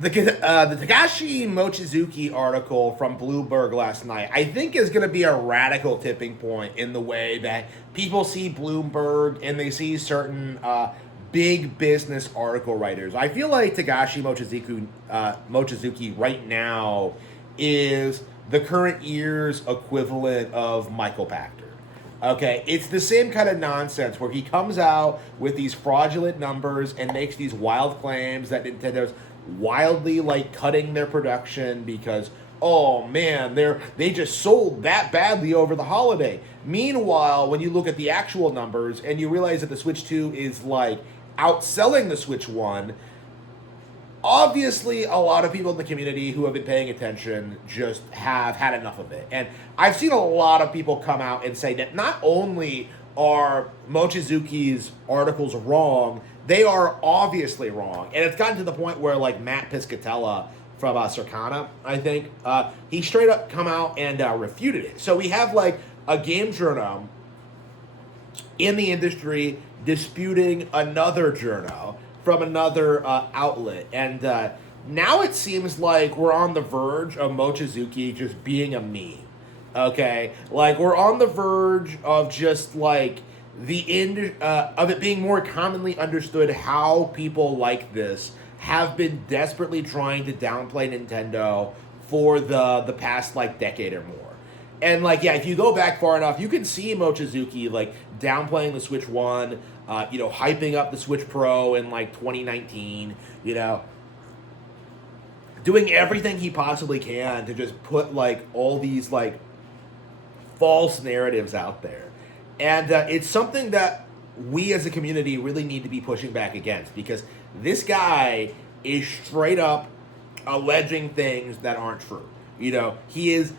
The Takashi Mochizuki article from Bloomberg last night, I think, is going to be a radical tipping point in the way that people see Bloomberg and they see certain big business article writers. I feel like Takashi Mochizuki right now is the current year's equivalent of Michael Pachter. Okay, it's the same kind of nonsense where he comes out with these fraudulent numbers and makes these wild claims that Nintendo's wildly like cutting their production because oh man, they just sold that badly over the holiday. Meanwhile, when you look at the actual numbers and you realize that the Switch 2 is like outselling the Switch 1, obviously a lot of people in the community who have been paying attention just have had enough of it. And I've seen a lot of people come out and say that not only are Mochizuki's articles wrong, they are obviously wrong. And it's gotten to the point where like Matt Piscatella from Circana, I think, he straight up come out and refuted it. So we have like a game journal in the industry disputing another journal from another outlet. And now it seems like we're on the verge of Mochizuki just being a meme. Okay? Like, we're on the verge of just, like, of it being more commonly understood how people like this have been desperately trying to downplay Nintendo for the past, like, decade or more. And, like, yeah, if you go back far enough, you can see Mochizuki, like, downplaying the Switch 1, hyping up the Switch Pro in, like, 2019, doing everything he possibly can to just put, like, all these, like, false narratives out there. And it's something that we as a community really need to be pushing back against because this guy is straight up alleging things that aren't true. He is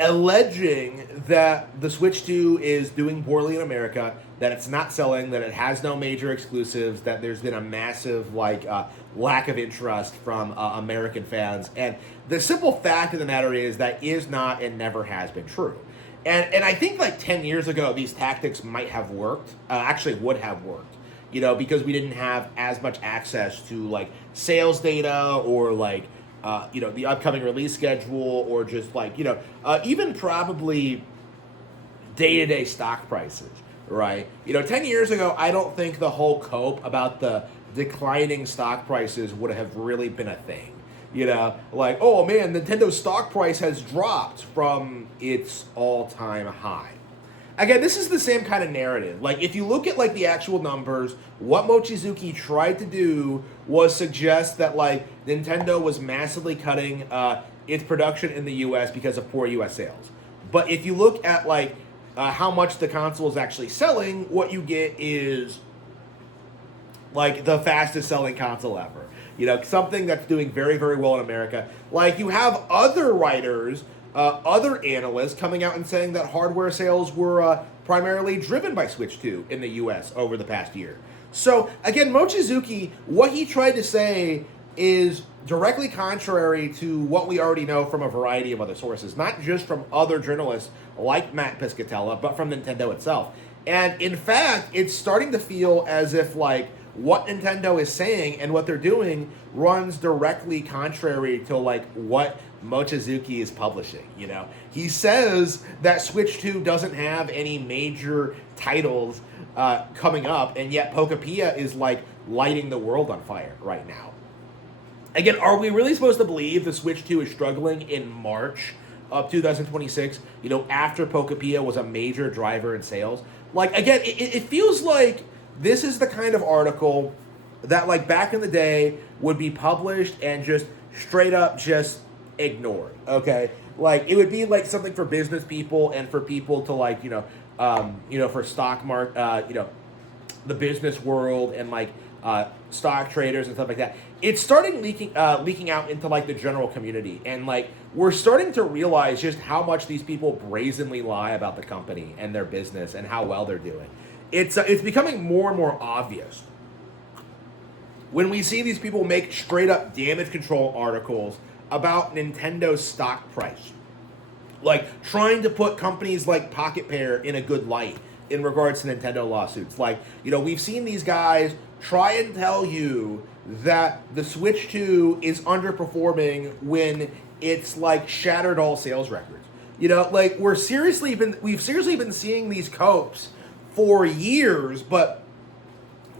alleging that the Switch 2 is doing poorly in America, that it's not selling, that it has no major exclusives, that there's been a massive lack of interest from American fans. And the simple fact of the matter is that is not and never has been true. And I think like 10 years ago, these tactics might have worked, actually would have worked, because we didn't have as much access to like sales data or like, the upcoming release schedule or just like, even probably day-to-day stock prices, right? 10 years ago, I don't think the whole cope about the declining stock prices would have really been a thing. Like, oh man, Nintendo's stock price has dropped from its all-time high. Again, this is the same kind of narrative. Like, if you look at, like, the actual numbers, what Mochizuki tried to do was suggest that, like, Nintendo was massively cutting its production in the U.S. because of poor U.S. sales. But if you look at, like, how much the console is actually selling, what you get is, like, the fastest-selling console ever. Something that's doing very, very well in America. Like, you have other writers, other analysts coming out and saying that hardware sales were primarily driven by Switch 2 in the U.S. over the past year. So, again, Mochizuki, what he tried to say is directly contrary to what we already know from a variety of other sources, not just from other journalists like Matt Piscatella, but from Nintendo itself. And, in fact, it's starting to feel as if, like, what Nintendo is saying and what they're doing runs directly contrary to like what Mochizuki is publishing. He says that Switch 2 doesn't have any major titles coming up, and yet Pokepia is like lighting the world on fire right now. Again, are we really supposed to believe the Switch 2 is struggling in March of 2026? After Pokepia was a major driver in sales. Like, again, it feels like this is the kind of article that, like, back in the day would be published and just straight up just ignored, okay? Like, it would be, like, something for business people and for people to, like, for stock market, the business world and, like, stock traders and stuff like that. It's starting leaking out into, like, the general community. And, like, we're starting to realize just how much these people brazenly lie about the company and their business and how well they're doing. It's becoming more and more obvious when we see these people make straight up damage control articles about Nintendo's stock price, like trying to put companies like Pocket Pair in a good light in regards to Nintendo lawsuits. Like, we've seen these guys try and tell you that the Switch 2 is underperforming when it's like shattered all sales records. You know, like we've seriously been seeing these copes for years, but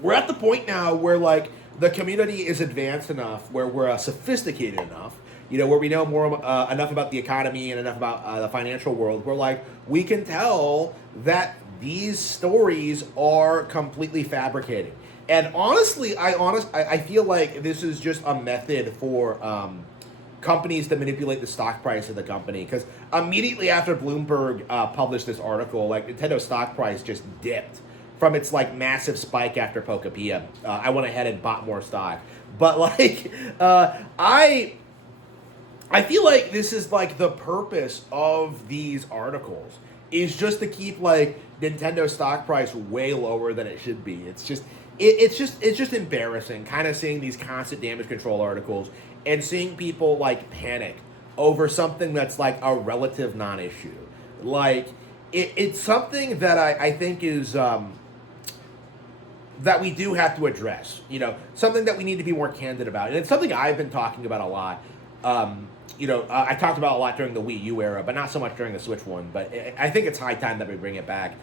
we're at the point now where like the community is advanced enough, where we're sophisticated enough, you know, where we know more enough about the economy and enough about the financial world, where like we can tell that these stories are completely fabricated. And honestly, I feel like this is just a method for companies to manipulate the stock price of the company. Because immediately after Bloomberg published this article, like Nintendo's stock price just dipped from its like massive spike after Pokepia. I went ahead and bought more stock, but like I feel like this is like the purpose of these articles is just to keep like Nintendo stock price way lower than it should be. It's just embarrassing kind of seeing these constant damage control articles and seeing people like panic over something that's like a relative non-issue. Like it's something that I think is that we do have to address, you know, something that we need to be more candid about. And it's something I've been talking about a lot. I talked about a lot during the Wii U era, but not so much during the Switch one. But I think it's high time that we bring it back.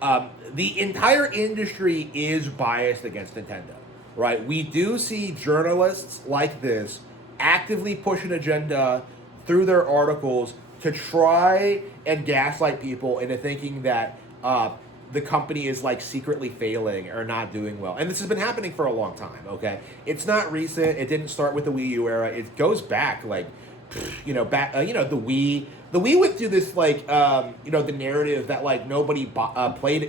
The entire industry is biased against Nintendo, right? We do see journalists like this actively push an agenda through their articles to try and gaslight people into thinking that the company is like secretly failing or not doing well. And this has been happening for a long time, okay? It's not recent. It didn't start with the Wii U era. It goes back like, the Wii. The Wii went through this like, the narrative that like nobody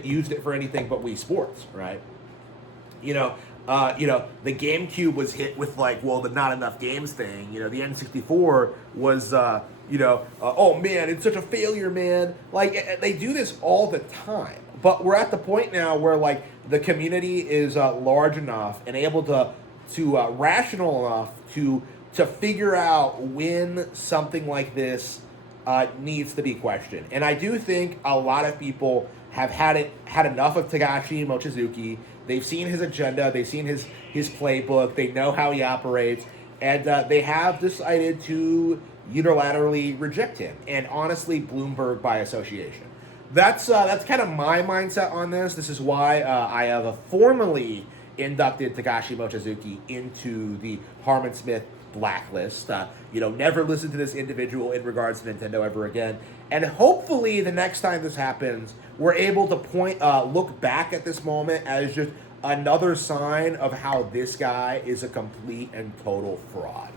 used it for anything but Wii Sports, right? The GameCube was hit with like, well, the not enough games thing. You know, the N64 was, oh man, it's such a failure, man. Like they do this all the time. But we're at the point now where like the community is large enough and able to rational enough to figure out when something like this needs to be questioned. And I do think a lot of people have had enough of Takashi Mochizuki. They've seen his agenda, they've seen his playbook, they know how he operates, and they have decided to unilaterally reject him. And honestly, Bloomberg by association. That's kind of my mindset on this. This is why I have formally inducted Takashi Mochizuki into the Harman Smith blacklist. Never listen to this individual in regards to Nintendo ever again. And hopefully the next time this happens, we're able to look back at this moment as just another sign of how this guy is a complete and total fraud.